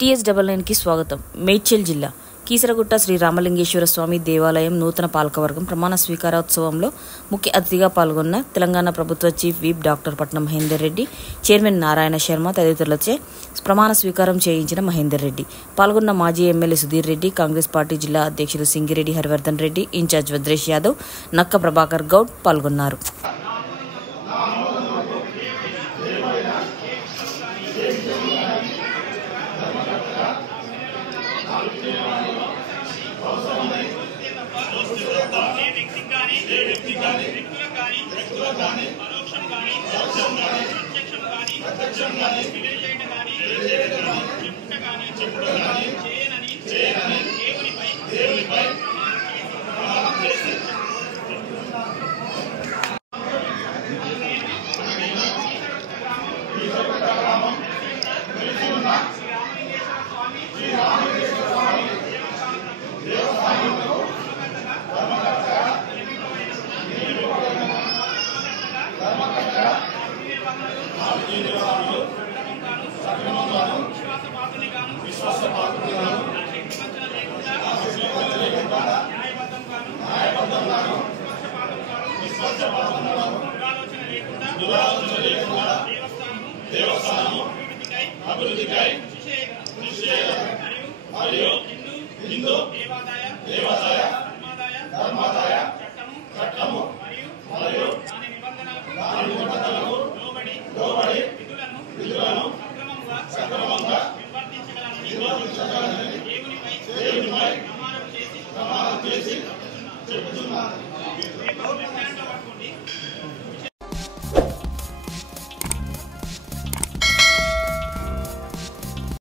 TS99 की स्वागतम। మేడ్చల్ జిల్లా కీసరగుట్ట శ్రీ రామలింగేశ్వర స్వామి దేవాలయం నూతన పాలకవర్గం ప్రమాణ స్వీకారోత్సవంలో ముఖ్య అతిథిగా పాల్గొన్న తెలంగాణ ప్రభుత్వ చీఫ్ విప్ డాక్టర్ పట్నం మహేందర్ రెడ్డి, చైర్మన్ నారాయణ శర్మ తదితరులచే ప్రమాణ స్వీకారం చేయించిన మహేందర్ రెడ్డి పాల్గొన్న మాజీ ఎమ్మెల్యే సుధీర్ రెడ్డి, కాంగ్రెస్ పార్టీ జిల్లా అధ్యక్షులు సింగిరెడ్డి హరివర్ధన్ రెడ్డి, ఇన్ఛార్జ్ వద్రేష్ యాదవ్, నక్క ప్రభాకర్ గౌడ్ పాల్గొన్నారు. హిందూ దేవాదాయ